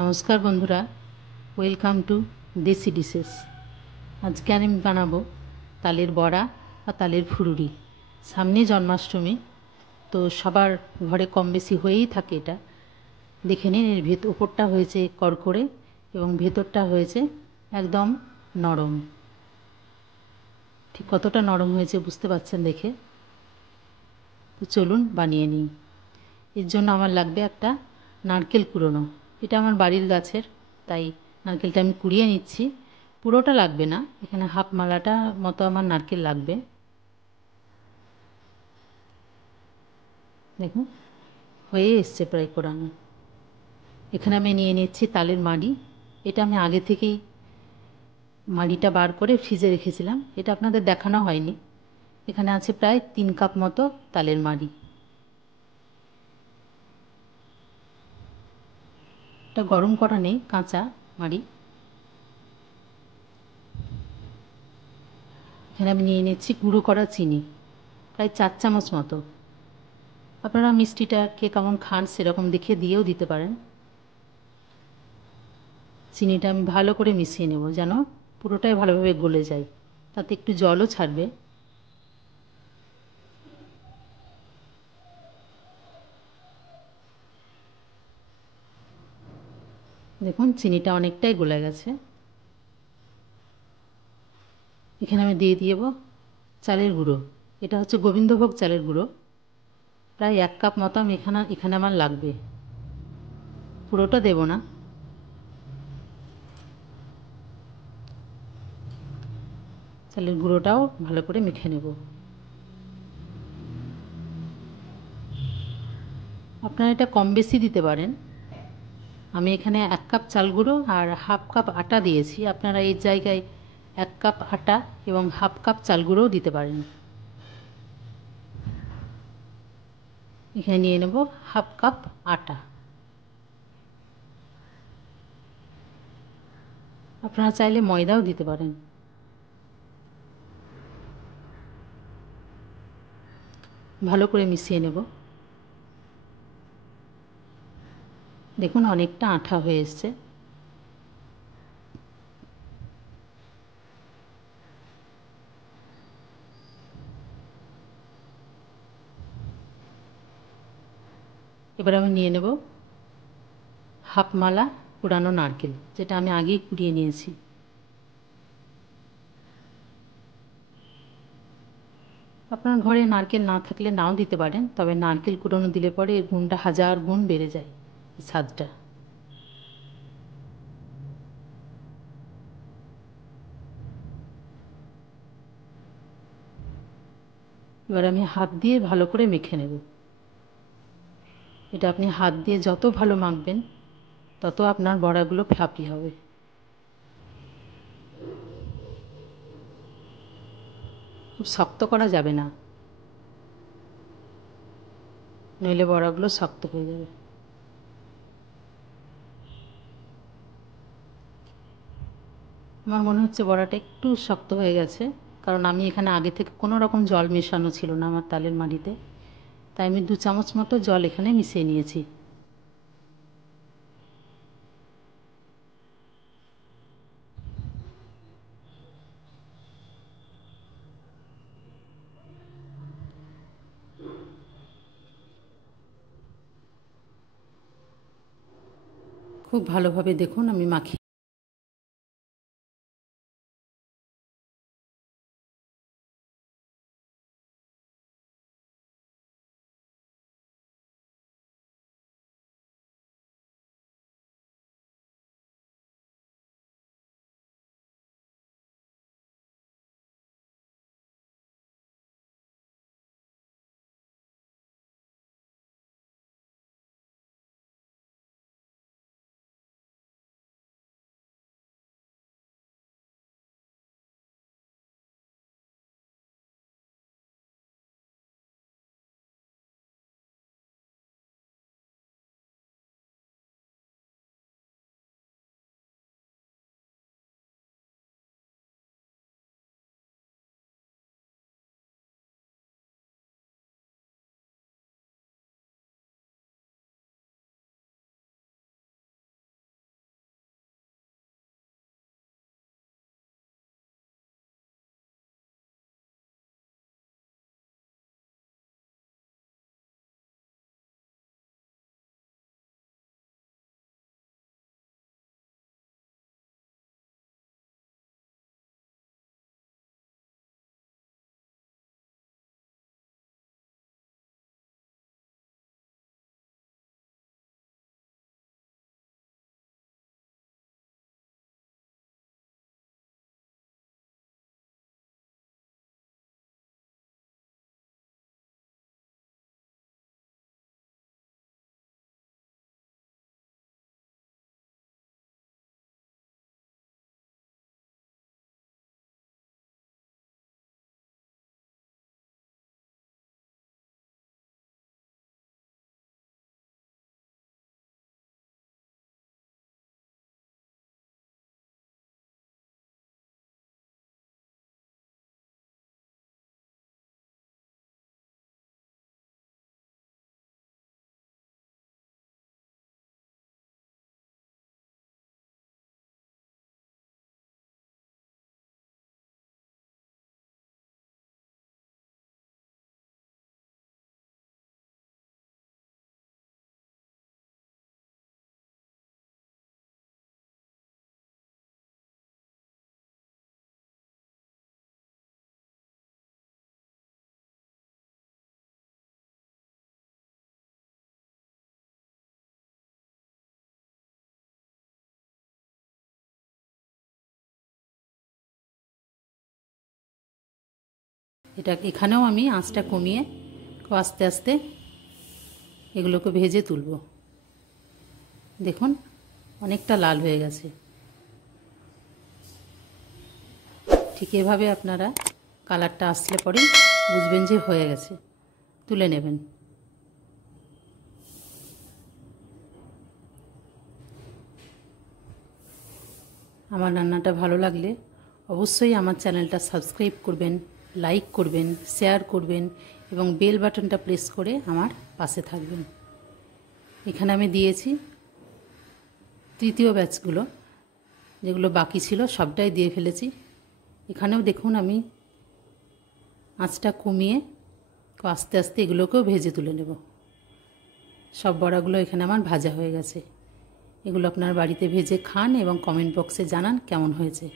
নমস্কার বন্ধুরা, welcome to দেশি ডিশেস। আজকে আমি বানাবো তালের বড়া বা তালের ফুরুরি। সামনে জন্মাষ্টমী, তো সবার ঘরে কম বেশি হয়েই থাকে এটা। দেখে নিন, এর ওপরটা হয়েছে কড়কড়ে এবং ভেতরটা হয়েছে একদম নরম। ঠিক কতটা নরম হয়েছে বুঝতে পারছেন দেখে। তো চলুন বানিয়ে নিই। এর জন্য আমার লাগবে একটা নারকেল কুড়োনো। এটা আমার বাড়ির গাছের, তাই নারকেলটা আমি কুড়িয়ে নিচ্ছি। পুরোটা লাগবে না, এখানে হাফ মালাটা মতো আমার নারকেল লাগবে। দেখুন হয়ে এসছে প্রায় কোড়ানো। এখানে আমি নিয়ে নিচ্ছি তালের মাড়ি। এটা আমি আগে থেকেই মাড়িটা বার করে ফ্রিজে রেখেছিলাম, এটা আপনাদের দেখানো হয়নি। এখানে আছে প্রায় 3 কাপ মতো তালের মাড়ি। এটা গরম করা নেই, কাঁচা মাড়ি। এখানে আমি নিয়ে নিচ্ছি গুঁড়ো করা চিনি, প্রায় 4 চামচ মতো। আপনারা মিষ্টিটা কে কেমন খান সেরকম দেখে দিয়েও দিতে পারেন। চিনিটা আমি ভালো করে মিশিয়ে নেব যেন পুরোটাই ভালোভাবে গলে যায়, তাতে একটু জলও ছাড়বে। দেখুন চিনিটা অনেকটাই গলে গেছে। এখানে আমি দিয়ে দেব চালের গুঁড়ো। এটা হচ্ছে গোবিন্দভোগ চালের গুঁড়ো, প্রায় 1 কাপ মতো আমি এখানে আমার লাগবে। পুরোটা দেব না। চালের গুঁড়োটাও ভালো করে মেখে নেব। আপনারা এটা কম বেশি দিতে পারেন। আমি এখানে 1 কাপ চাল গুঁড়ো আর হাফ কাপ আটা দিয়েছি। আপনারা এই জায়গায় 1 কাপ আটা এবং হাফ কাপ চাল গুঁড়োও দিতে পারেন। এখানে নিয়ে নেব হাফ কাপ আটা। আপনারা চাইলে ময়দাও দিতে পারেন। ভালো করে মিশিয়ে নেব। দেখুন অনেকটা আঠা হয়ে এসছে। এবার আমি নিয়ে নেব হাফ মালা কুড়ানো নারকেল, যেটা আমি আগেই কুড়িয়ে নিয়েছি। আপনার ঘরে নারকেল না থাকলে নাও দিতে পারেন, তবে নারকেল কুড়ানো দিলে পরে এর গুণটা 1000 গুণ বেড়ে যায়, স্বাদটা। এবার আমি হাত দিয়ে ভালো করে মেখে নেব। এটা আপনি হাত দিয়ে যত ভালো মাখবেন তত আপনার বড়াগুলো ফ্লাফি হবে। খুব শক্ত করা যাবে না, নইলে বড়াগুলো শক্ত হয়ে যাবে। আমার মনে হচ্ছে বড়াটা একটু শক্ত হয়ে গেছে, কারণ আমি এখানে আগে থেকে কোনো রকম জল মেশানো ছিল না আমার তালের মাড়িতে, তাই আমি 2 চামচ মতো জল এখানে মিশিয়ে নিয়েছি। খুব ভালোভাবে দেখুন আমি মাখিয়ে এটা এখানেও আমি আঁচটা কমিয়ে আস্তে আস্তে এগুলোকে ভেজে তুলব। দেখুন অনেকটা লাল হয়ে গেছে। ঠিক এভাবে আপনারা কালারটা আসলে পরেই বুঝবেন যে হয়ে গেছে, তুলে নেবেন। আমার রান্নাটা ভালো লাগলে অবশ্যই আমার চ্যানেলটা সাবস্ক্রাইব করবেন, লাইক করবেন, শেয়ার করবেন এবং বেল বাটনটা প্রেস করে আমার পাশে থাকবেন। এখানে আমি দিয়েছি তৃতীয় ব্যাচগুলো, যেগুলো বাকি ছিল সবটাই দিয়ে ফেলেছি। এখানেও দেখুন আমি আঁচটা কমিয়ে আস্তে আস্তে এগুলোকেও ভেজে তুলে নেব। সব বড়াগুলো এখানে আমার ভাজা হয়ে গেছে। এগুলো আপনার বাড়িতে ভেজে খান এবং কমেন্ট বক্সে জানান কেমন হয়েছে।